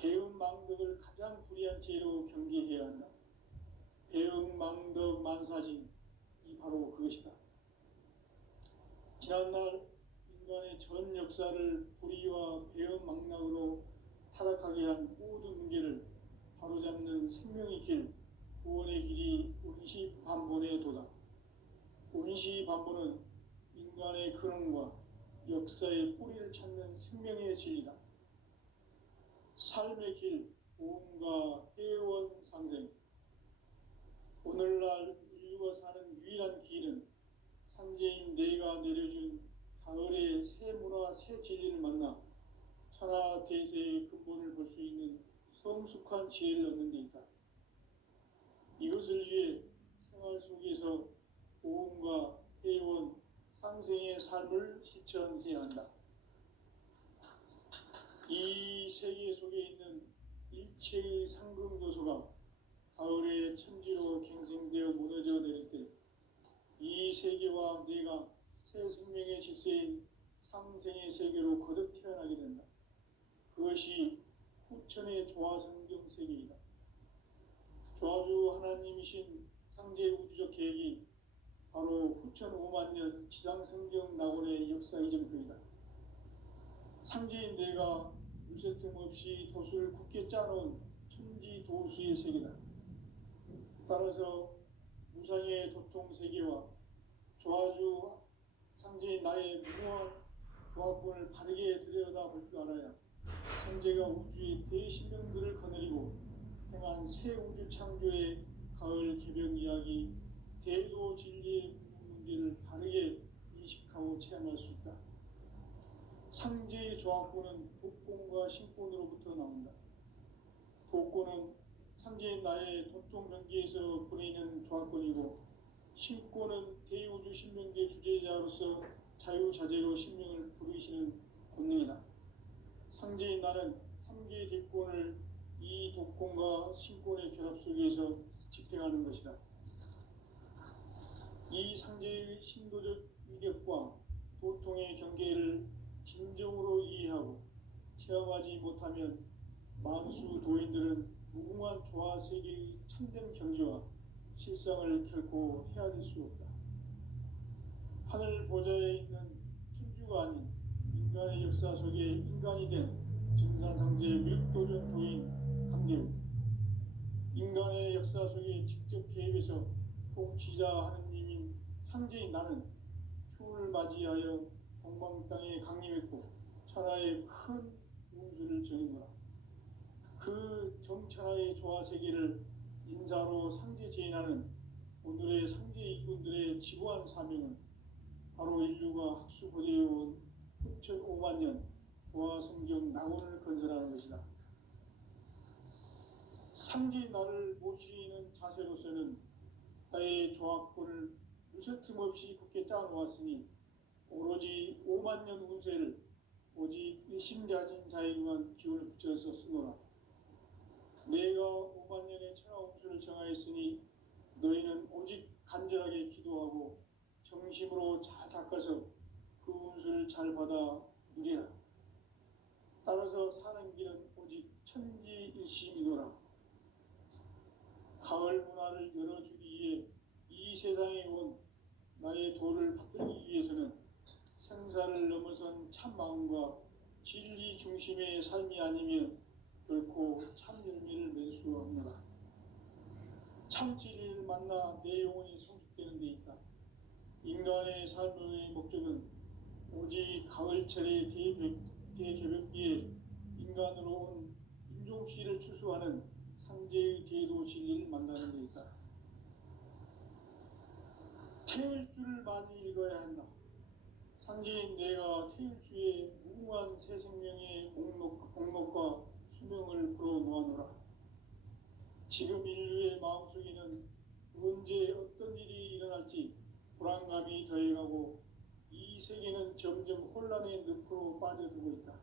배은망덕을 가장 불의한 죄로 경계해야 한다. 배은망덕 만사진, 이 바로 그것이다. 지난날 인간의 전 역사를 불의와 배은망덕으로 타락하게 한 모든 문제를 바로잡는 생명의 길, 구원의 길이 운시반본의 도다. 운시반본은 인간의 근원과 역사의 뿌리를 찾는 생명의 진리다. 삶의 길, 보험과 회원 상생. 오늘날 인류가 사는 유일한 길은 삼재인 내가 내려준 가을의 새 문화, 새 진리를 만나 천하 대세의 근본을 볼 수 있는 성숙한 지혜를 얻는 데 있다. 이것을 위해 생활 속에서 보험과 회원, 상생의 삶을 실천해야 한다. 이 세계 속에 있는 일체의 상금도서가 가을의 천지로 갱생되어 무너져 내릴 때 이 세계와 내가 새 생명의 질서인 상생의 세계로 거듭 태어나게 된다. 그것이 후천의 조화성경 세계이다. 조화주 하나님이신 상제 우주적 계획이 바로 후천 5만 년 지상성경 낙원의 역사 이전표이다. 상제인 내가 물새틈 없이 도수를 굳게 짜놓은 천지 도수의 세계다. 따라서 무상의 도통 세계와 조화주 상제인 나의 무모한 조합본을 바르게 들여다볼 줄 알아야 상제가 우주의 대신령들을 거느리고 행한 새 우주 창조의 가을 개벽 이야기, 대도 진리의 문제를 바르게 인식하고 체험할 수 있다. 상제의 조합본은 독본과 신본으로부터 나온다. 독본은 상제인 나의 도통 경계에서 보내는 조합본이고, 신본은 대우주 신명계 주제자로서 자유자재로 신명을 부르시는 본능이다. 상제인 나는 3개의 뒷본을 이 독본과 신본의 결합 속에서 집행하는 것이다. 이 상제의 신도적 위격과 도통의 경계를 진정으로 이해하고 체험하지 못하면 만수 도인들은 무궁한 조화세계의 참된 경지와 실상을 결코 헤아릴 수 없다. 하늘 보좌에 있는 천주가 아닌 인간의 역사 속에 인간이 된 증산상제 밀도전 도인 강대우, 인간의 역사 속에 직접 개입해서 통치자 하느님인 상제인 나는 추운을 맞이하여 동방 땅에 강림했고 천하의 큰 운수를 정인거라. 그 정천하의 조화세계를 인사로 상제 제인하는 오늘의 상제 일꾼들의 지고한 사명은 바로 인류가 학수고대해온 후천 5만 년 조화성경 낙원을 건설하는 것이다. 상제인 나를 모시는 자세로서는 나의 조합본을 무쇠틈 없이 굳게 짜놓았으니 오로지 5만 년 운세를 오직 일심가진 자에게만 기운을 붙여서 쓰노라. 내가 5만 년의 천하 운수를 정하였으니 너희는 오직 간절하게 기도하고 정심으로 잘 닦아서 그 운수를 잘 받아 누리라. 따라서 사는 길은 오직 천지일심이노라. 가을 문화를 열어주기 위해 이 세상에 온 나의 도를 받들기 위해서는 생사를 넘어선 참 마음과 진리 중심의 삶이 아니면 결코 참 열매를 맺을 수 없노라. 참 진리를 만나 내 영혼이 성숙되는 데 있다. 인간의 삶의 목적은 오직 가을철의 대개벽기에 인간으로 온 인종씨를 추수하는 상제의 대도 진리를 만나는 데 있다. 태일주를 많이 읽어야 한다. 상제인 내가 태일주의 무궁한 새 생명의 목록과 수명을 불어모아노라. 지금 인류의 마음속에는 언제 어떤 일이 일어날지 불안감이 더해가고 이 세계는 점점 혼란의 늪으로 빠져들고 있다.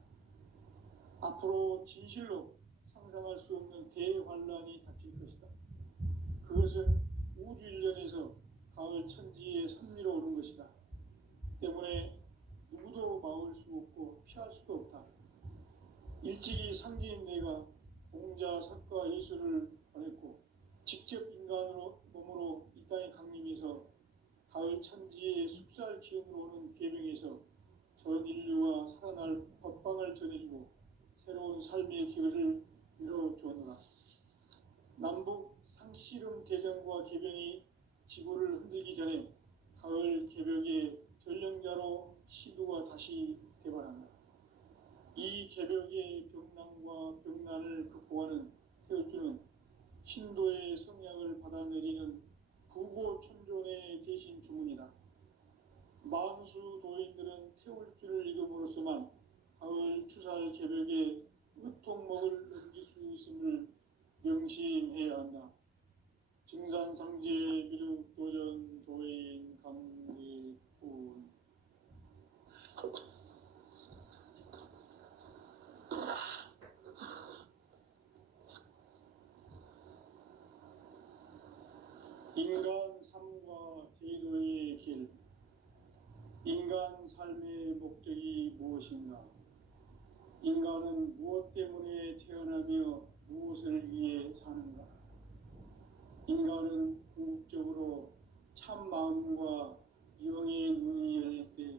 앞으로 진실로 상상할 수 없는 대환란이 닥칠 것이다. 그것은 우주 일련에서 가을 천지에 선미로 오는 것이다. 때문에 누구도 막을 수 없고 피할 수도 없다. 일찍이 상제인 내가 공자, 석가, 예수를 보냈고 직접 인간으로 몸으로 이 땅에 강림해서 가을 천지의 숲살 기운으로 오는 계명에서 전 인류와 살아날 법방을 전해주고 새로운 삶의 기회를 열어주었노라. 남북 상씨름 대전과 개병이 지구를 흔들기 전에 가을 개벽의 전령자로 시도가 다시 개발한다. 이 개벽의 병난과 병난을 극복하는 태우주는 신도의 성약을 받아내리는 부고천존의 대신 주문이다. 만수 도인들은 태울주를 읽음으로써만 가을 추살 개벽의 으통목을 넘길 수 있음을 명심해야 한다. 증산상제 미륵 도전 도인 강대군. 인간 삶과 제도의 길. 인간 삶의 목적이 무엇인가? 인간은 무엇 때문에 태어나며 무엇을 위해 사는가? 인간은 궁극적으로 참 마음과 영의 눈이 열릴 때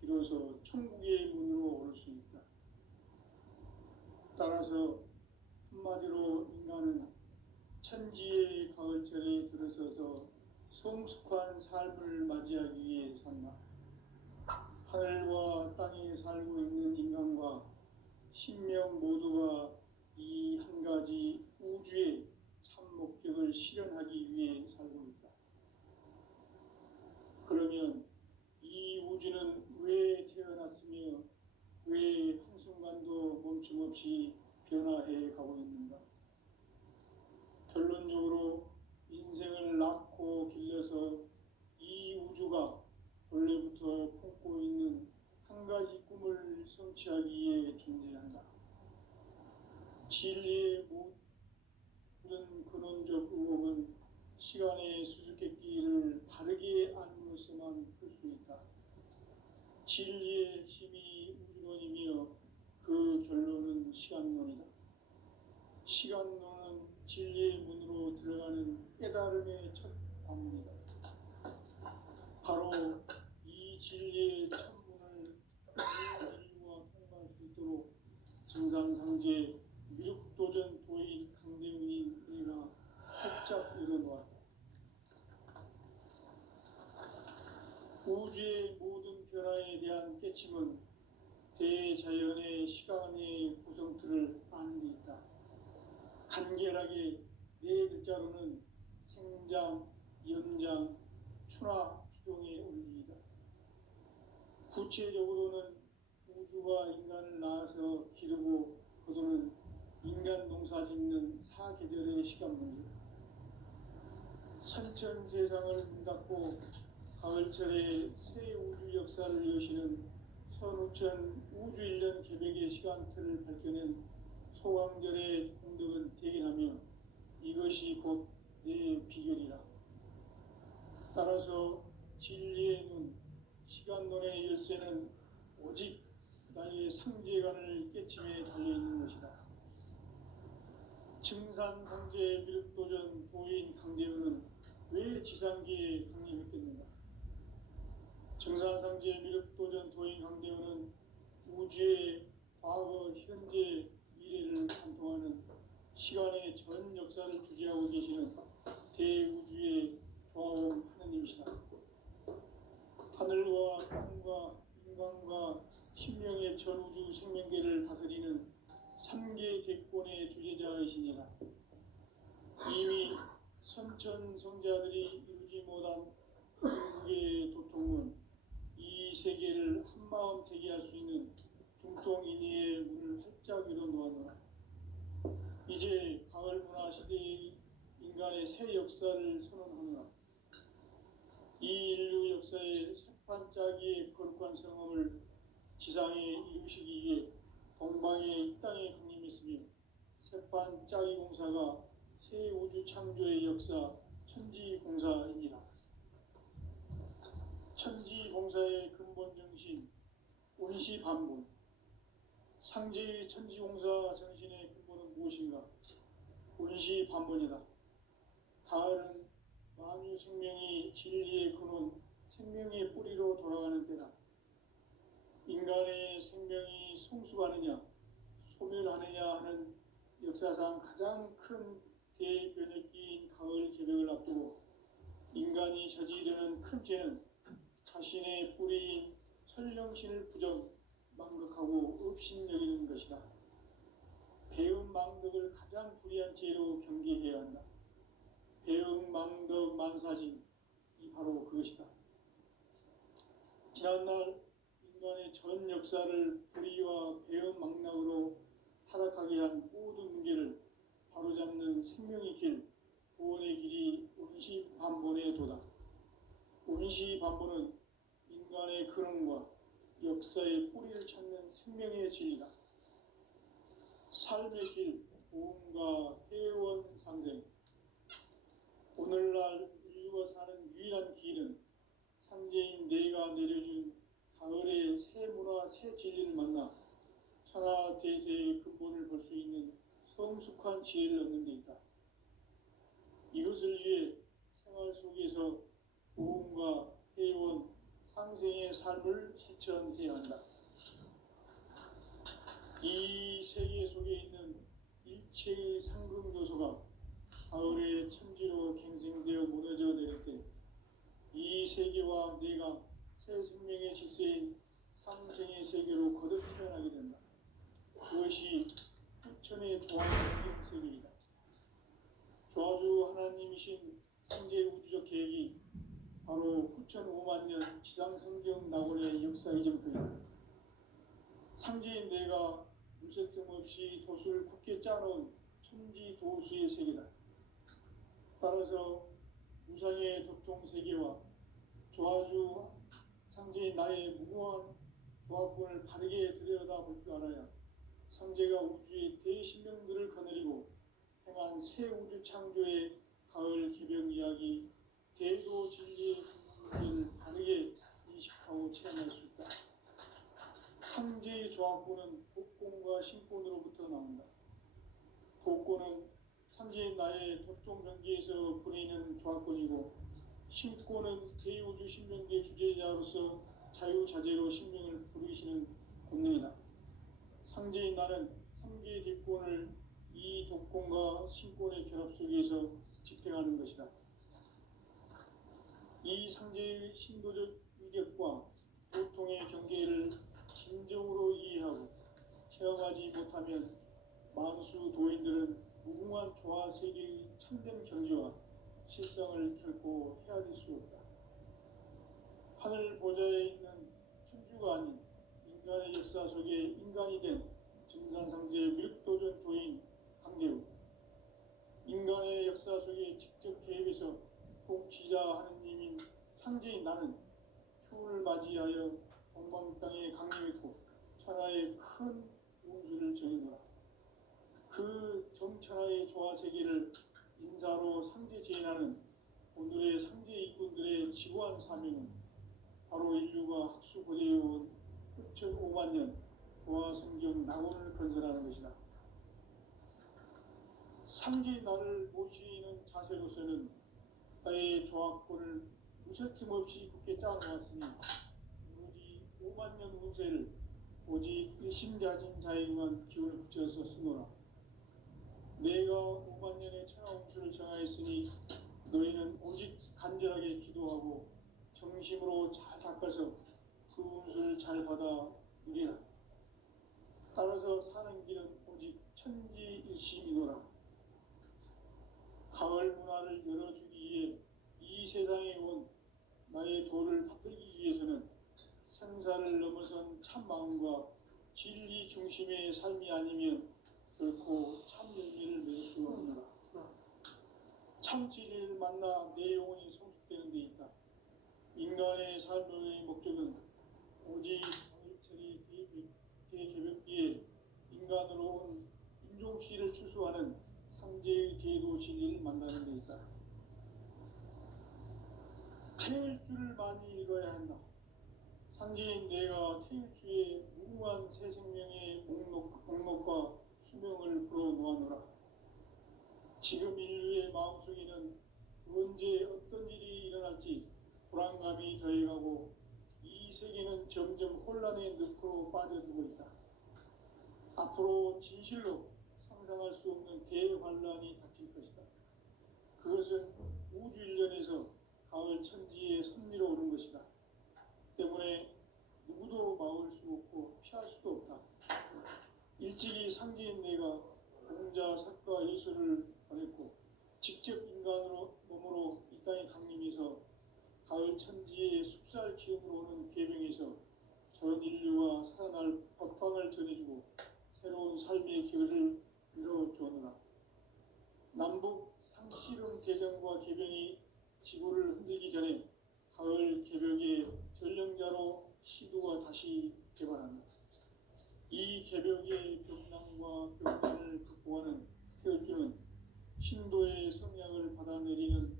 비로소 천국의 문으로 올 수 있다. 따라서 한마디로 인간은 천지의 가을철에 들어서서 성숙한 삶을 맞이하기 위해 산다. 하늘과 땅에 살고 있는 인간과 신명 모두가 이 한 가지 우주의 참 목적을 실현하기 위해 살고 있다. 그러면 이 우주는 왜 태어났으며 왜 한순간도 멈춤없이 변화해 가고 있는가? 결론적으로 인생을 낳고 길러서 이 우주가 원래부터 품고 있는 한 가지 꿈을 성취하기 위해 존재한다. 진리의 모든 근원적 의혹은 시간의 수수께끼를 바르게 알므로서만 풀 수 있다. 진리의 핵심이 우주론이며 그 결론은 시간론이다. 시간론은 진리의 문으로 들어가는 깨달음의 첫 관문이다. 바로 이 진리의 천문을 인류와 통과할 수 있도록 증산상제 미륵도전 도인 강대훈이 내가 활짝 열어놓았다. 우주의 모든 변화에 대한 깨침은 대자연의 시간의 구성틀을 아는 데 있다. 간결하게 네 글자로는 생장, 연장, 추나 추동의 원리이다. 구체적으로는 우주가 인간을 낳아서 기르고 거두는 인간 농사 짓는 사계절의 시간 문제다. 선천 세상을 문 닫고 가을철에 새 우주 역사를 여시는 선우천 우주 1년 개벽의 시간틀을 밝혀낸 소강절의 공덕은 대견하며 이것이 곧 내 비결이라. 따라서 진리의 눈, 시간론의 열쇠는 오직 나의 상제관을 깨침에 달려있는 것이다. 증산상제 미륵도전 도인 강대훈은 왜 지상계에 강림했겠는가? 증산상제 미륵도전 도인 강대훈은 우주의 과거, 현재, 미래를 관통하는 시간의 전 역사를 주재하고 계시는 대우주의 조화원 하느님이시다. 하늘과 땅과 인간과 신명의 전우주 생명계를 다스리는 3계 대권의 주제자이시니라. 이미 선천성자들이 이루지 못한 궁극의 도통은 이 세계를 한마음 되게 할 수 있는 중통인의의 문을 활짝 열어놓았노라. 이제 가을 문화 시대의 인간의 새 역사를 선언하노라. 이 인류 역사의 새판짜기의 거룩한 성험을 지상에 이루시기 위해 동방의 이 땅에 강림했으며 새판짜기 공사가 새 우주 창조의 역사 천지공사입니다. 천지공사의 근본 정신 운시반본. 상제의 천지공사 정신의 근본은 무엇인가? 무엇인가? 운시반본이다. 가을은 만유 생명이 진리의 근원, 생명의 뿌리로 돌아가는 때다. 인간의 생명이 성숙하느냐, 소멸하느냐 하는 역사상 가장 큰 대변혁기인 가을 개벽을 앞두고 인간이 저지르는 큰 죄는 자신의 뿌리인 설령신을 망각하고 업신여기는 것이다. 배은망덕을 가장 불의한 죄로 경계해야 한다. 배은망덕 만사진이 바로 그것이다. 지난날 인간의 전 역사를 불의와 배은망락으로 타락하게 한 모든 문제를 바로잡는 생명의 길, 구원의 길이 운시반본의 도다. 운시반본은 인간의 근원과 역사의 뿌리를 찾는 생명의 진리다. 삶의 길, 보험과 회원 상생. 오늘날 인류가 사는 유일한 길은 삼재인 내가 내려준 가을의 새 문화, 새 진리를 만나 천하 대세의 근본을 볼 수 있는 성숙한 지혜를 얻는 데 있다. 이것을 위해 생활 속에서 보험과 회원, 상생의 삶을 실천해야 한다. 이 세계 속에 있는 일체의 상급 요소가 가을의 천지로 갱생되어 무너져 내릴 때 이 세계와 내가 새 생명의 질서인 상생의 세계로 거듭 태어나게 된다. 그것이 후천의 조화적인 세계이다. 조화주 하나님이신 상제 우주적 계획이 바로 후천 5만 년 지상성경 낙원의 역사 이정표이다. 상제인 내가 무쇠틈 없이 돛을 굳게 짜놓은 천지 도수의 세계다. 따라서 무상의 덕통세계와 조화주 상제인 나의 무궁한 조합권을 바르게 들여다볼 줄 알아야 상제가 우주의 대신명들을 거느리고 행한 새 우주 창조의 가을 기병 이야기, 대도 진리의 문제를 바르게 인식하고 체험할 수 있다. 상제의 조합권은 독권과 신권으로부터 나온다. 독권은 상제인 나의 덕종전기에서 보내는 조합권이고, 신권은 대우주 신명계 주제자로서 자유자재로 신명을 부르시는 권능이다. 상제인 나는 삼계의 뒷권을 이 독권과 신권의 결합 속에서 집행하는 것이다. 이 상제의 신도적 위격과 보통의 경계를 진정으로 이해하고 체험하지 못하면 만수 도인들은 무궁한 조화 세계의 참된 경지와 실성을 결코 헤아릴 수 없다. 하늘 보좌에 있는 천주가 아닌 인간의 역사 속에 인간이 된 증산상제 무력도전 도인 강대우, 인간의 역사 속에 직접 개입해서 통치자 하느님인 상제인 나는 추운을 맞이하여 동방 땅에 강림했고 천하의 큰 운수를 정해노라. 그 정천하의 조화세계를 인사로 상제 제인하는 오늘의 상제 일꾼들의 지고한 사명은 바로 인류가 학수고대해온 후천 5만 년 조화성경 낙원을 건설하는 것이다. 상제의 나를 모시는 자세로서는 나의 조합권을 무쇠틈 없이 굳게 짜놓았으니 오직 5만 년 운세를 오직 일심가진 자에게만 기운을 붙여서 쓰노라. 내가 5만 년의 천하 운수를 정하였으니 너희는 오직 간절하게 기도하고 정심으로 잘 닦아서 그 운수를 잘 받아 누리라. 따라서 사는 길은 오직 천지일심이노라. 가을 문화를 열어주기 위해 이 세상에 온 나의 도를 받들기 위해서는 생사를 넘어선 참 마음과 진리 중심의 삶이 아니면 결코 참 열매를 맺을 수 없노라. 참 진리를 만나 내 영혼이 성숙되는 데 있다. 인간의 삶의 목적은 오직 가을철이 대개벽기에 인간으로 온 인종씨를 추수하는 상제의 대도 진리를 만나는 데 있다. 태일주를 많이 읽어야 한다. 상제인 내가 태일주의 무궁한 새 생명의 목록과 수명을 불어놓아노라. 놓으라. 지금 인류의 마음속에는 언제 어떤 일이 일어날지 불안감이 더해가고 이 세계는 점점 혼란의 늪으로 빠져들고 있다. 앞으로 진실로 상상할 수 없는 대환란이 닥칠 것이다. 그것은 우주 일련에서 가을 천지에 선미로 오는 것이다. 때문에 누구도 막을 수 없고 피할 수도 없다. 일찍이 상제인 내가 공자, 석가, 예수를 보냈고 직접 인간으로 몸으로 이 땅에 강림해서 가을 천지의 숲살 기운으로 오는 계명에서 전 인류와 살아날 법방을 전해주고 새로운 삶의 기회를 이뤄주었노라. 남북 상씨름 대전과 개병이 지구를 흔들기 전에 가을 개벽의 전령자로 시도가 다시 개발한다. 이 개벽의 병난과 병난을 극복하는 태어주는 신도의 성약을 받아내리는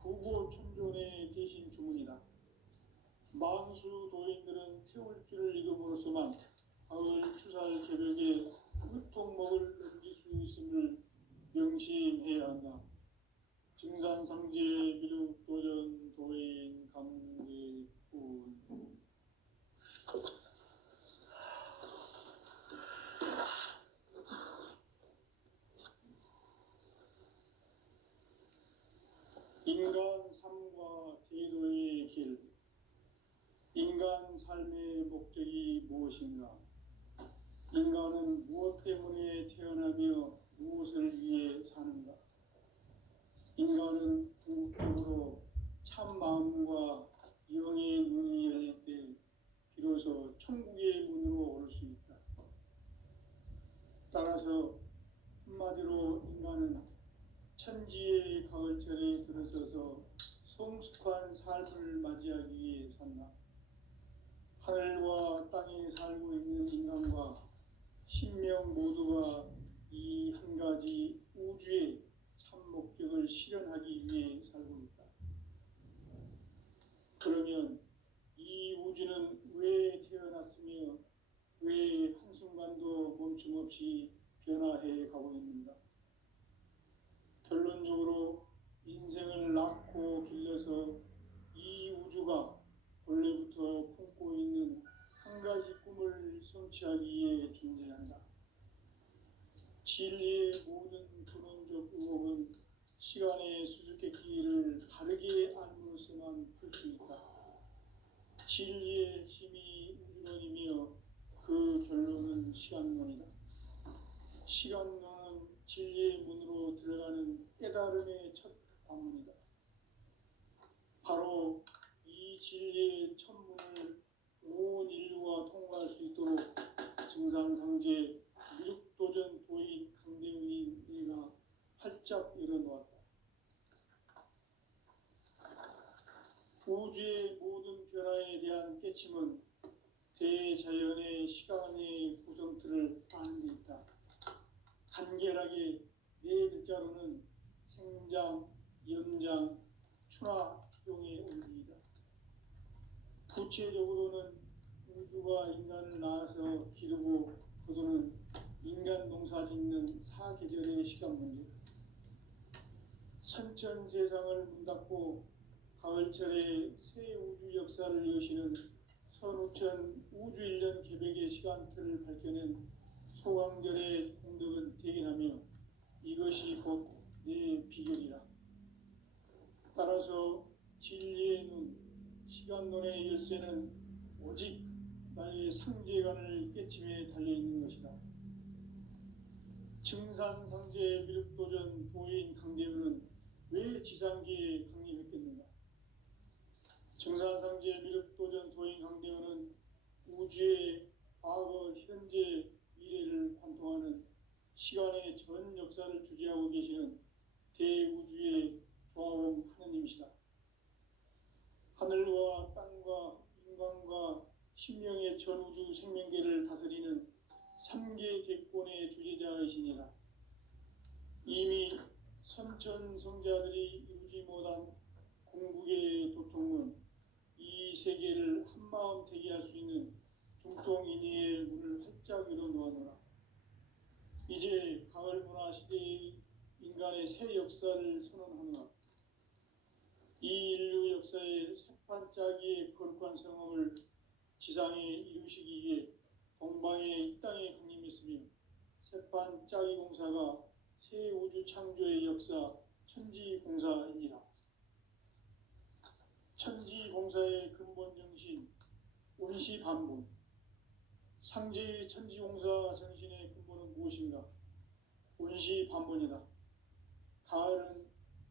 구고천존의 대신 주문이다. 만수 도인들은 태울주를 읽음으로써만 가을 추살 개벽의 끝통목을 넘길 수 있음을 명심해야 한다. 증산상제 미륵도전 도인 강제군. 인간 삶과 제도의 길. 인간 삶의 목적이 무엇인가? 인간은 무엇 때문에 태어나며 무엇을 위해 사는가? 인간은 궁극적으로 참 마음과 영의 눈이 열릴 때 비로소 천국의 문으로 올 수 있다. 따라서 한마디로 인간은 천지의 가을철에 들어서서 성숙한 삶을 맞이하기 위해 산다. 하늘과 땅에 살고 있는 인간과 신명 모두가 이 한 가지 우주의 참 목적을 실현하기 위해 살고 있다. 그러면 이 우주는 왜 태어났으며 왜 한순간도 멈춤 없이 변화해 가고 있는가? 결론적으로 인생을 낳고 길러서 이 우주가 원래부터 품고 있는 한 가지 꿈을 성취하기 위해 존재한다. 진리의 모든 근원적 의혹은 시간의 수수께끼를 바르게 알므로서만 풀 수 있다. 진리의 핵심이 우주론이며 그 결론은 시간론이다. 시간론은 진리의 문으로 들어가는 깨달음의 첫 관문이다. 바로 이 진리의 첫 문을 온 인류가 통과할 수 있도록 증산상제 미륵도전 도인 강대훈이 내가 활짝 열어놓았다. 우주의 모든 변화에 대한 깨침은 대자연의 시간의 구성틀을 아는 데 있다. 간결하게 네 글자로는 생장, 연장, 추나 추동의 원리이다. 구체적으로는 우주가 인간을 낳아서 기르고 거두는 인간 농사 짓는 사계절의 시간 문제. 선천 세상을 문 닫고 가을철에 새 우주 역사를 여시는 선우천 우주일년 개벽의 시간틀을 밝혀낸 소강절의 공덕은 대견하며 이것이 곧 내 비결이라. 따라서 진리의 눈, 시간론의 열쇠는 오직 나의 상제관을 깨침에 달려있는 것이다. 증산상제 미륵도전 도인 강대훈은 왜 지상계에 강림했겠는가? 증산상제 미륵도전 도인 강대훈은 우주의 과거, 현재, 미래를 관통하는 시간의 전 역사를 주재하고 계시는 대우주의 조화원 하느님이시다. 하늘과 땅과 인간과 신명의 전우주 생명계를 다스리는 3계 대권의 주재자이시니라. 이미 선천성자들이 이루지 못한 궁극의 도통은 이 세계를 한마음 되게 할 수 있는 중통인의의 문을 활짝 열어놓았노라. 이제 가을 문화 시대의 인간의 새 역사를 선언하노라. 이 인류 역사의 새판짜기의 거룩한 성험을 지상에 이루시기 위해 동방의 이 땅에 강림했으며 새판짜기 공사가 새 우주 창조의 역사 천지공사이니라. 천지공사의 근본 정신 운시반본. 상제의 천지공사 정신의 근본은 무엇인가? 운시반본이다. 가을은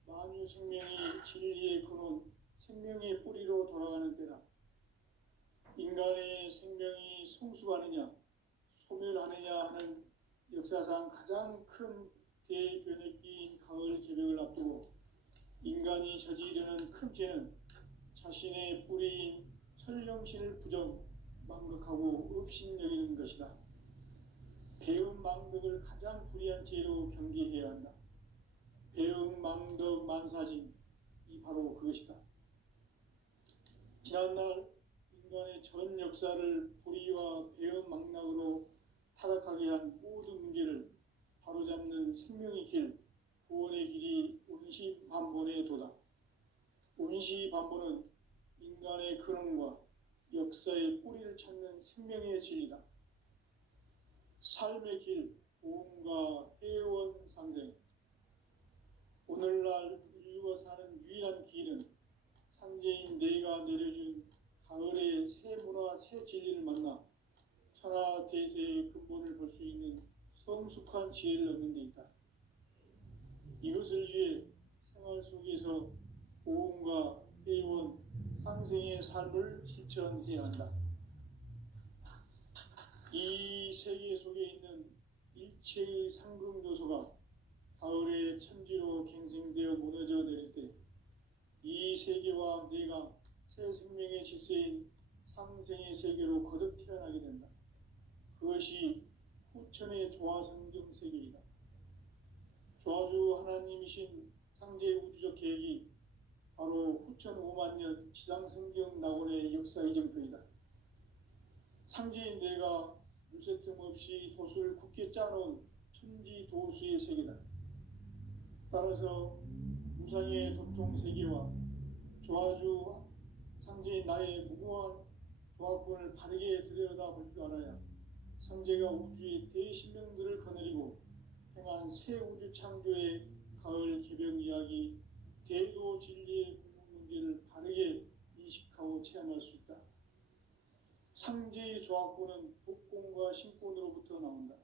만유 생명이 진리의 근원, 생명의 뿌리로 돌아가는 때다. 인간의 생명이 성숙하느냐, 소멸하느냐 하는 역사상 가장 큰 대변혁기인 가을 개벽을 앞두고 인간이 저지르는 큰 죄는 자신의 뿌리인 설령신을 망각하고 업신여기는 것이다. 배음 망덕을 가장 불의한 죄로 경계해야 한다. 배음 망덕 만사진, 이 바로 그것이다. 지난날 인간의 전 역사를 불의와 배음 망락으로 타락하게 한 모든 문제를 바로잡는 생명의 길, 구원의 길이 운시반본의 도다. 운시반본은 인간의 근원과 역사의 뿌리를 찾는 생명의 진리다. 삶의 길, 보험과 회원 상생. 오늘날 인류가 사는 유일한 길은 상제인 내가 내려준 가을의 새 문화, 새 진리를 만나 천하 대세의 근본을 볼 수 있는 성숙한 지혜를 얻는 데 있다. 이것을 위해 생활 속에서 보험과 회원, 상생의 삶을 실천해야 한다. 이 세계 속에 있는 일체의 상급 요소가 가을의 천지로 갱생되어 무너져 내릴 때 이 세계와 내가 새 생명의 질서인 상생의 세계로 거듭 태어나게 된다. 그것이 후천의 조화성경 세계이다. 조화주 하나님이신 상제 우주적 계획이 바로 후천 5만 년 지상성경 낙원의 역사 이정표이다. 상제인 내가 물새틈 없이 도수를 굳게 짜놓은 천지 도수의 세계다. 따라서 무상의 도통 세계와 조화주 상제인 나의 무궁한 조합권을 바르게 들여다볼 줄 알아야 상제가 우주의 대신명들을 거느리고 행한 새 우주 창조의 가을 개벽 이야기, 대도 진리의 궁극 문제를 바르게 인식하고 체험할 수 있다. 상제의 조합권은 독권과 신권으로부터 나온다.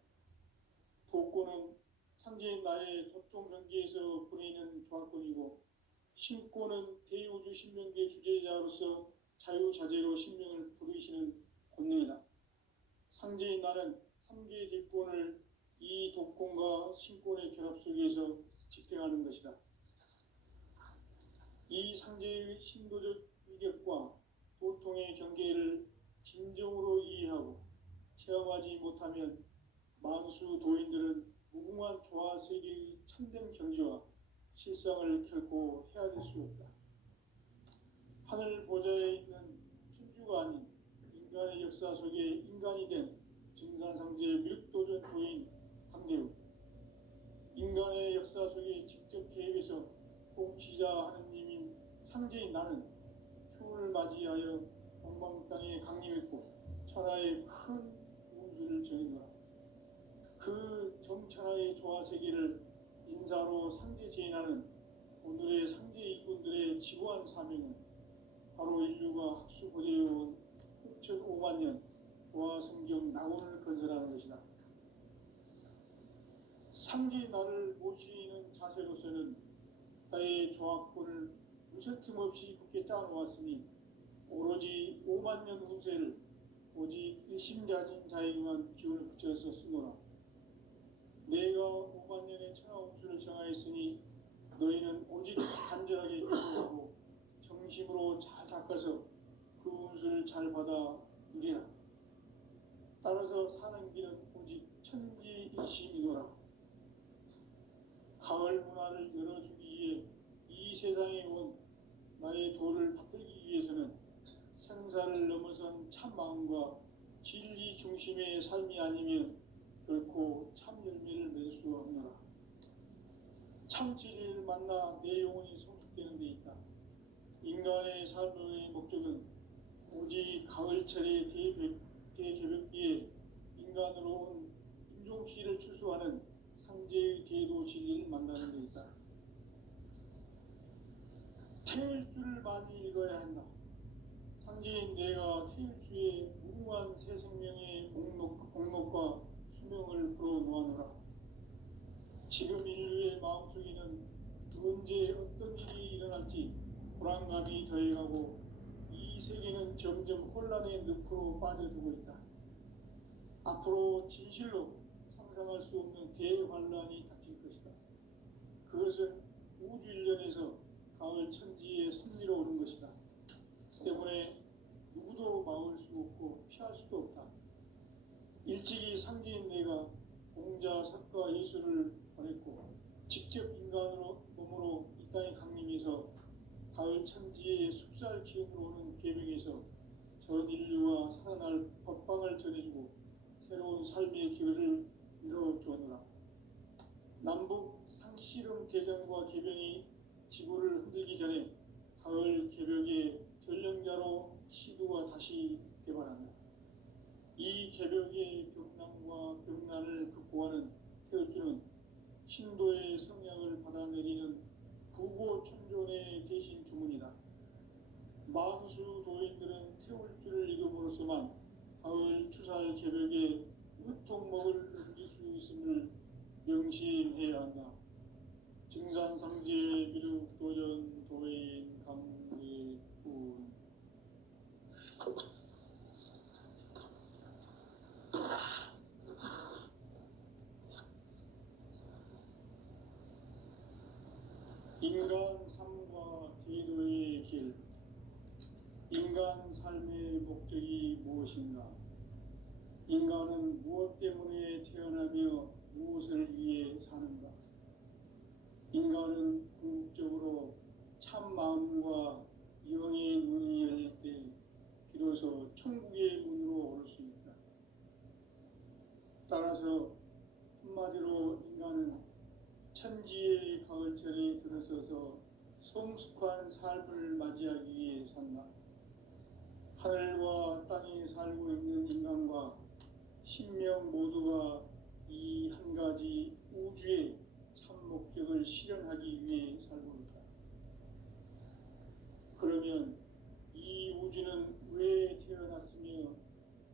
독권은 상제인 나의 도통 경계에서 보내는 조합권이고, 신권은 대우주 신명계 주제자로서 자유자재로 신명을 부르시는 권능이다. 상제인 나는 3개의 대권을 이 독권과 신권의 결합 속에서 집행하는 것이다. 이 상제의 신도적 위격과 도통의 경계를 진정으로 이해하고 체험하지 못하면 만수 도인들은 무궁한 조화세계의 참된 경지와 실상을 결코 헤아릴 수 없다. 하늘 보좌에 있는 천주가 아닌 인간의 역사 속에 인간이 된 증산상제의 미륵도전 도인 강대우, 인간의 역사 속에 직접 개입해서 통치자 하느님인 상제인 나는 추운을 맞이하여 동방 땅에 강림했고 천하의 큰 우주를 정의노라. 그 정천하의 조화세계를 인사로 상제 제인하는 오늘의 상제 일꾼들의 지고한 사명은 바로 인류가 학수고대해온 6,5만 년 조화성경 낙원을 건설하는 것이다. 상제인 나를 모시는 자세로서는 나의 조합권을 무설틈 없이 굳게 짜놓았으니 오로지 5만 년 운세를 오직 일심가진 자에게만 기운을 붙여서 쓰노라. 내가 5만 년의 천하운수를 정하였으니 너희는 오직 간절하게 기도하고 정심으로 잘 닦아서 그 운수를 잘 받아 누리라. 따라서 사는 길은 오직 천지일심이노라. 가을 문화를 열어주기 위해 이 세상에 온 나의 도를 받들기 위해서는 생사를 넘어선 참 마음과 진리 중심의 삶이 아니면 결코 참 열매를 맺을 수 없노라. 참 진리를 만나 내 영혼이 성숙되는 데 있다. 인간의 삶의 목적은 오직 가을철의 대개벽기에 인간으로 온 인종시를 추수하는 상제의 대도 진리를 만나는 데 있다. 태일주를 많이 읽어야 한다. 상제인 내가 태일주의 무궁한 새 생명의 목록과 수명을 풀어놓아노라. 지금 인류의 마음속에는 언제 어떤 일이 일어날지 불안감이 더해가고 이 세계는 점점 혼란의 늪으로 빠져들고 있다. 앞으로 진실로 상상할 수 없는 대환란이 닥칠 것이다. 그것은 우주 일련에서 가을 천지에 섭리로 오는 것이다. 때문에 누구도 막을 수 없고 피할 수도 없다. 일찍이 상제인 내가 공자, 석가, 예수를 보냈고 직접 인간으로 몸으로 이 땅에 강림해서 가을 천지의 숲살 기운으로 오는 계명에서 전 인류와 살아날 법방을 전해주고 새로운 삶의 기회를 이뤄주었노라. 남북 상씨름 대전과 개병이 지구를 흔들기 전에 가을 개벽의 전령자로 시도가 다시 개발한다. 이 개벽의 병난과 병난을 극복하는 태울주는 신도의 성약을 받아내리는 부고천존의 대신 주문이다. 만수 도인들은 태울주를 읽음으로써만 가을 추살 개벽의 으통목을 넘길 수 있음을 명심해야 한다. 증산상제 비륙 도전 도인 강대군. 인간 삶과 제도의 길. 인간 삶의 목적이 무엇인가? 인간은 무엇 때문에 태어나며 무엇을 위해 사는가? 인간은 궁극적으로 참 마음과 영의 눈이 열릴 때 비로소 천국의 문으로 오를 수 있다. 따라서 한마디로 인간은 천지의 가을철에 들어서서 성숙한 삶을 맞이하기 위해 산다. 하늘과 땅에 살고 있는 인간과 신명 모두가 이 한 가지 우주의 참 목적을 실현하기 위해 살고 있다. 그러면 이 우주는 왜 태어났으며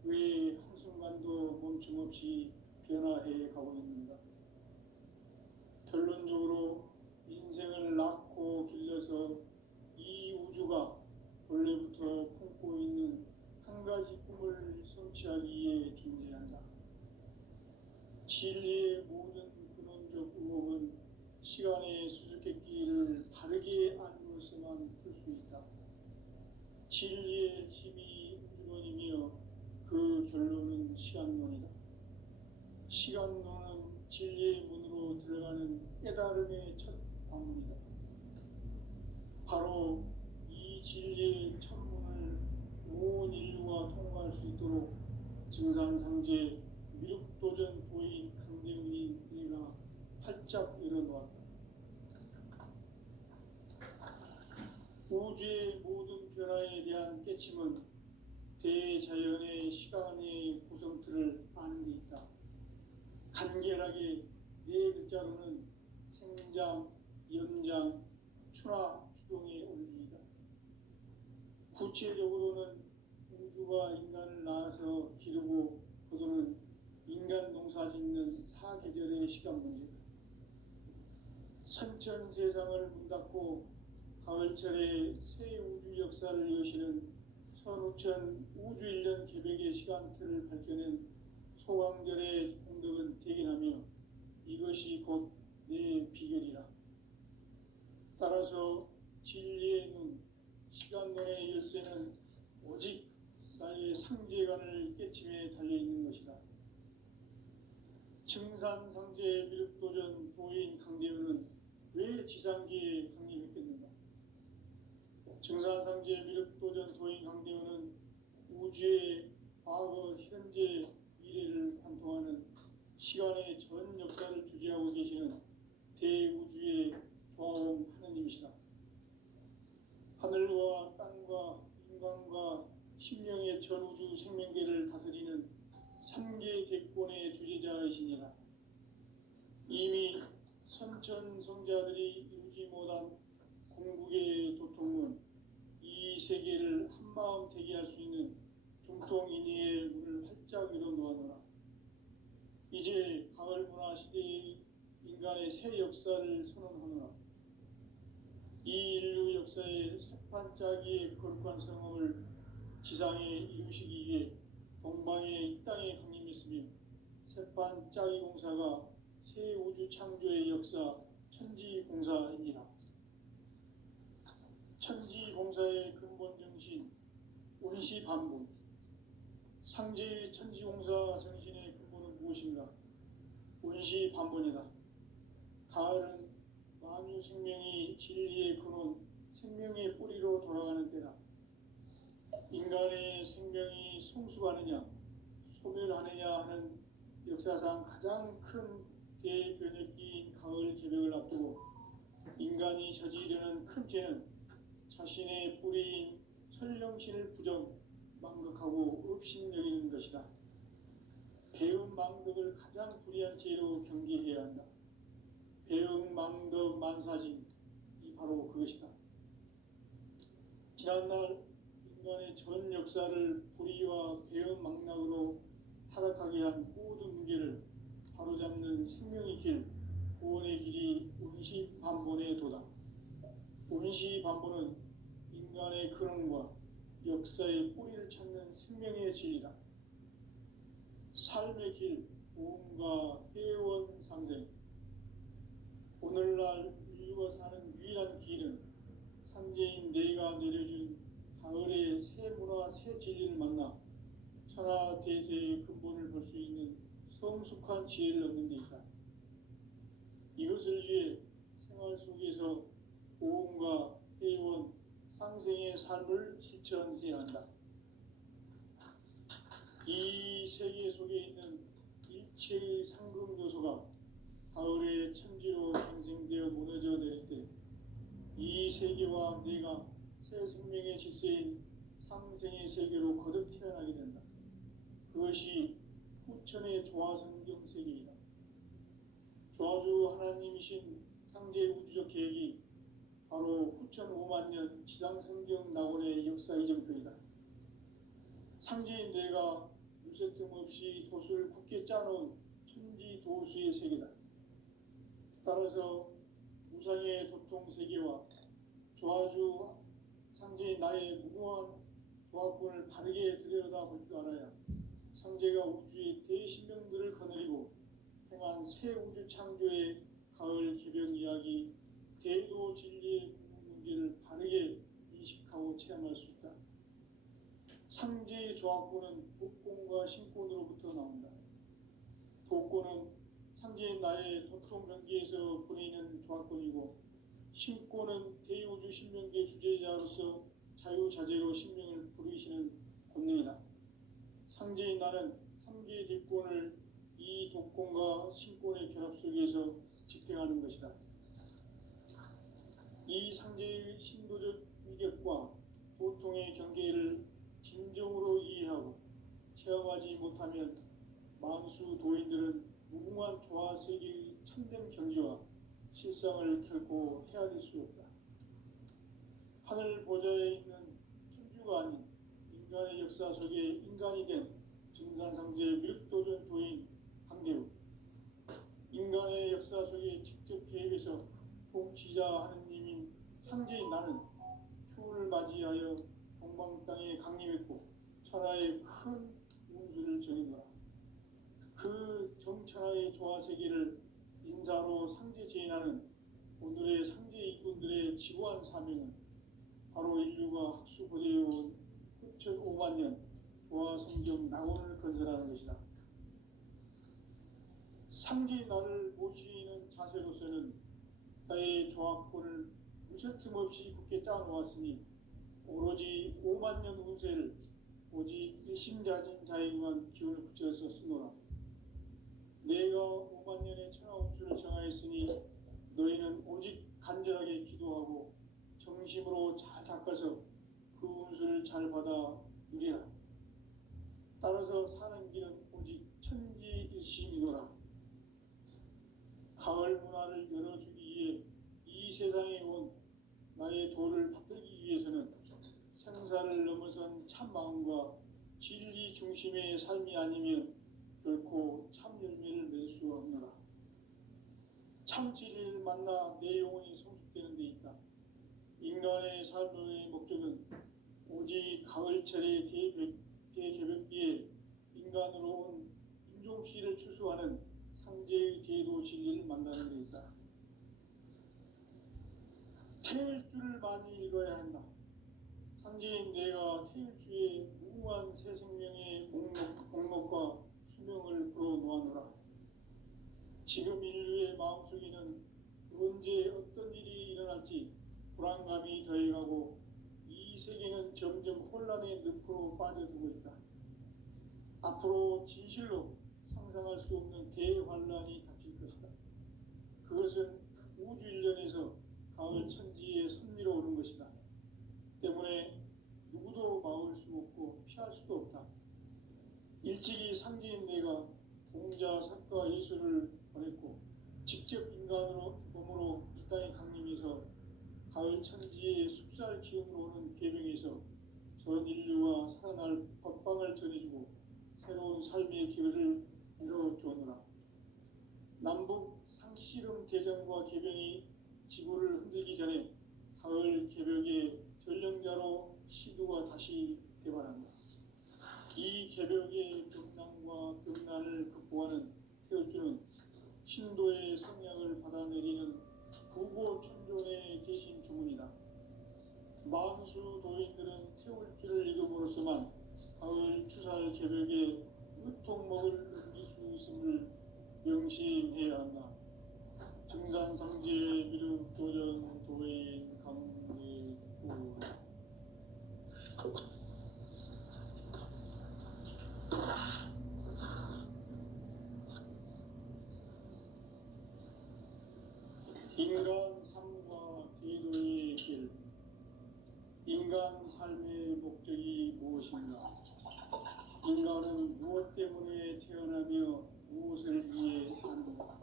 왜 한순간도 멈춤없이 변화해 가고 있는가? 결론적으로 인생을 낳고 길러서 이 우주가 원래부터 품고 있는 한 가지 꿈을 성취하기 위해 존재한다. 진리의 모든 근원적 의혹은 시간의 수수께끼를 바르게 알고서만 풀 수 있다. 진리의 힘이 우주론이며 그 결론은 시간론이다. 시간론은 진리의 문으로 들어가는 깨달음의 첫 방문이다. 바로 이 진리의 첫 문을 온 인류가 통과할 수 있도록 증산상제 미륵도전 도인 강대훈이 내가 활짝 열어놓았다. 우주의 모든 변화에 대한 깨침은 대자연의 시간의 구성틀을 아는 데 있다. 간결하게 네 글자로는 생장, 연장, 추나 추동의 원리이다. 구체적으로는 우주가 인간을 낳아서 기르고 거두는 인간 농사 짓는 사계절의 시간 문제다. 선천 세상을 문닫고 가을철에 새 우주 역사를 여시는 선우천 우주 일년 개벽의 시간틀을 밝혀낸 소강절의 공덕은 대견하며 이것이 곧 내 비결이라. 따라서 진리의 눈, 시간론의 열쇠는 오직 나의 상제관을 깨침에 달려있는 것이다. 증산상제 미륵도전 도인 강대훈은 왜 지상기에 강림했겠는가? 증산상제 미륵도전 도인 강대훈은 우주의 과거, 현재, 미래를 관통하는 시간의 전 역사를 주재하고 계시는 대우주의 조화원 하느님이시다. 하늘과 땅과 인간과 신명의 전우주 생명계를 다스리는 삼계 대권의 주재자이시니라. 이미 선천성자들이 이루지 못한 궁극의 도통은 이 세계를 한마음 되게 할 수 있는 중통인의의 문을 활짝 열어놓았노라. 이제 가을 문화 시대의 인간의 새 역사를 선언하노라. 이 인류 역사의 새판짜기의 거룩한 성험을 지상에 이루시기 위해 동방의 이 땅에 강림했으며 새판짜기 공사가 새 우주 창조의 역사 천지공사이니라. 천지공사의 근본 정신 운시반본. 상제의 천지공사 정신의 근본은 무엇인가? 운시반본이다. 가을은 만유 생명이 진리의 근원, 생명의 뿌리로 돌아가는 때다. 인간의 생명이 성숙하느냐, 소멸하느냐 하는 역사상 가장 큰 대변혁기인 가을 개벽을 앞두고 인간이 저지르는 큰 죄는 자신의 뿌리인 설령신을 부정, 망극하고 업신여기는 것이다. 배움 망덕을 가장 불의한 죄로 경계해야 한다. 배움 망덕 만사진이 바로 그것이다. 지난날 인간의 전 역사를 불의와 배움 망락으로 타락하게 한 모든 문제를 바로잡는 생명의 길, 구원의 길이 운시반본의 도다. 운시반본은 인간의 근원과 역사의 뿌리를 찾는 생명의 진리다. 삶의 길, 보험과 회원 상생. 오늘날 인류가 사는 유일한 길은 삼재인 내가 내려준 가을의 새 문화, 새 진리를 만나 천하 대세의 근본을 볼 수 있는 성숙한 지혜를 얻는 데 있다. 이것을 위해 생활 속에서 보험과 회원, 상생의 삶을 실천해야 한다. 이 세계 속에 있는 일체의 상금 요소가 가을의 천지로 경생되어 무너져 내릴 때 이 세계와 내가 새 생명의 질서인 상생의 세계로 거듭 태어나게 된다. 그것이 후천의 조화성경 세계이다. 조화주 하나님이신 상제 우주적 계획이 바로 후천 5만 년 지상성경 낙원의 역사 이정표이다. 상제인 내가 유세 틈 없이 돛을 굳게 짜놓은 천지 도수의 세계다. 따라서 무상의 도통 세계와 조화주 상제인 나의 무궁한 조합권을 바르게 들여다볼 줄 알아야 상제가 우주의 대신명들을 거느리고 행한 새 우주 창조의 가을 개벽 이야기, 대도 진리의 궁극 문제를 바르게 인식하고 체험할 수 있다. 상제의 조합권은 독권과 신권으로부터 나온다. 독권은 상제인 나의 도통 경계에서 보내는 조합권이고, 신권은 대우주 신명계 주제자로서 자유자재로 신명을 부르시는 권능이다. 상제인 나는 삼계의 뒷권을 이 독권과 신권의 결합 속에서 집행하는 것이다. 이 상제의 신도적 위격과 도통의 경계를 진정으로 이해하고 체험하지 못하면 만수 도인들은 무궁한 조화세계의 참된 경지와 실상을 결코 헤아릴 수 없다. 하늘 보좌에 있는 천주가 아닌 인간의 역사 속에 인간이 된 증산상제 미륵도전 도인 강대우, 인간의 역사 속에 직접 개입해서 통치자 하느님인 상제인 나는 추운을 맞이하여 동방 땅에 강림했고 천하의 큰 운수를 정해노라. 그 정천하의 조화세계를 인사로 상제 제인하는 오늘의 상제 일꾼들의 지고한 사명은 바로 인류가 학수고대해온 후천 5만 년 조화성경 낙원을 건설하는 것이다. 상제의 나를 모시는 자세로서는 나의 조합권을 무쇠틈 없이 굳게 짜놓았으니 오로지 5만 년 운세를 오직 일심자진 자에게만 기운을 붙여서 쓰노라. 내가 5만 년의 천하홍수를 정하였으니 너희는 오직 간절하게 기도하고 정심으로 잘 닦아서 그 운수를 잘 받아 누리라. 따라서 사는 길은 오직 천지일심이노라. 가을 문화를 열어주기 위해 이 세상에 온 나의 도를 받들기 위해서는 생사를 넘어선 참 마음과 진리 중심의 삶이 아니면 결코 참 열매를 맺을 수 없노라. 참 진리를 만나 내 영혼이 성숙되는 데 있다. 인간의 삶의 목적은 오직 가을철의 대개벽기에 인간으로 온 인종씨를 추수하는 상제의 대도 진리를 만나는 데 있다. 태일 주를 많이 읽어야 한다. 상제인 내가 태일주의 무궁한 새 생명의 목록과 수명을 불어놓아노라. 지금 인류의 마음속에는 언제 어떤 일이 일어날지 불안감이 더해가고 이 세계는 점점 혼란의 늪으로 빠져들고 있다. 앞으로 진실로 상상할 수 없는 대환란이 닥칠 것이다. 그것은 우주 일련에서 가을 천지에 선미로 오는 것이다. 때문에 누구도 막을 수 없고 피할 수도 없다. 일찍이 상제인 내가 공자, 석가, 예수를 보냈고 직접 인간으로 몸으로 이 땅에 강림해서 가을 천지의 숲살 기운으로 오는 계명에서 전 인류와 살아날 법방을 전해주고 새로운 삶의 기회를 이뤄주었노라. 남북 상씨름 대전과 개병이 지구를 흔들기 전에 가을 개벽의 전령자로 시두가 다시 개발한다. 이 개벽의 병난과 병난을 극복하는 태울주는 신도의 성약을 받아내리는 부고천존의 대신 주문이다. 만수 도인들은 태울주를 읽음으로써만 가을 추살 개벽에 으통먹을 넘길 수 있음을 명심해야 한다. 증산상제 미륵도전 도인 강제구 인간 삶과 대도의 길. 인간 삶의 목적이 무엇인가? 인간은 무엇 때문에 태어나며 무엇을 위해 사는가?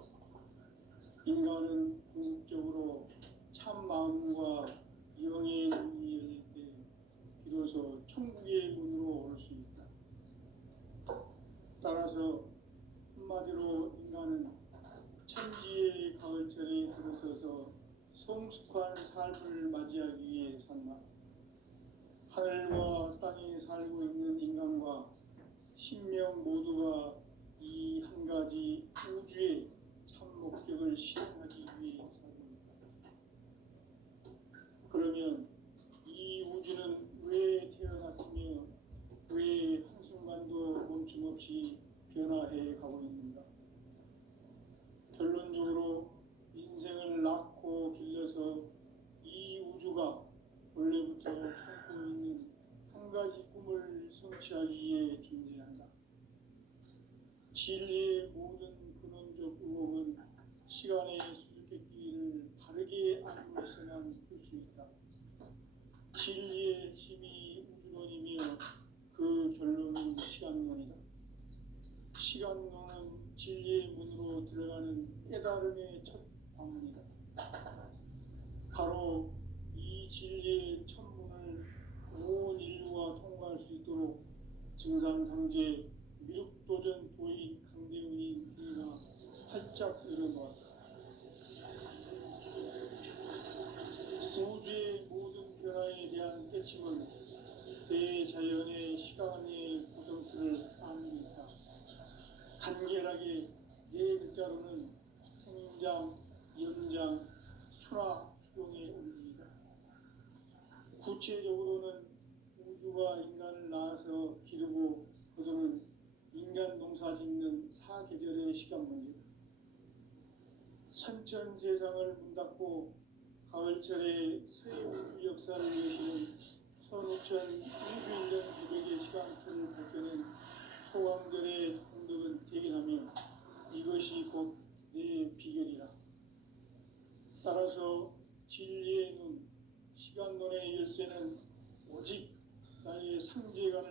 인간은 궁극적으로 참 마음과 영의 눈이 열릴 때 비로소 천국의 문으로 올 수 있다. 따라서 한마디로 인간은 천지의 가을철에 들어서서 성숙한 삶을 맞이하기 위해 산다. 하늘과 땅에 살고 있는 인간과 신명 모두가 이 한 가지 우주의 참 목적을 실현하기 위해 살고 있다. 그러면 이 우주는 왜 태어났으며 왜 한순간도 멈춤 없이 변화해 가고 있는가? 결론적으로 인생을 낳고 길러서 이 우주가 원래부터 품고 있는 한 가지 꿈을 성취하기 위해 존재한다. 진리의 모든 근원적 의혹은 시간의 수수께끼를 바르게 알고서만 풀 수 있다. 진리의 핵심이 우주론이며 그 결론은 시간론이다. 시간론은 진리의 문으로 들어가는 깨달음의 첫 방문이다. 바로 이 진리의 첫 문을 온 인류가 통과할 수 있도록 증산상제 미륵도전 도인 강대훈이 그가 활짝 열어놓았다. 우주의 모든 변화에 대한 깨침은 대자연의 시간의 구성틀을 아는 데 있다. 간결하게 네 글자로는 생장, 연장, 추락, 추동의 원리이다. 구체적으로는 우주가 인간을 낳아서 기르고 거두는 인간 농사 짓는 사계절의 시간 문제다. 선천 세상을 문 닫고 가을철에 새 우주 역사를 여시는 선우천 우주일년 개벽의 시간틀을 밝혀낸 소강들의 공덕은 대견하며 이것이 곧 내 비결이라. 따라서 진리의 눈,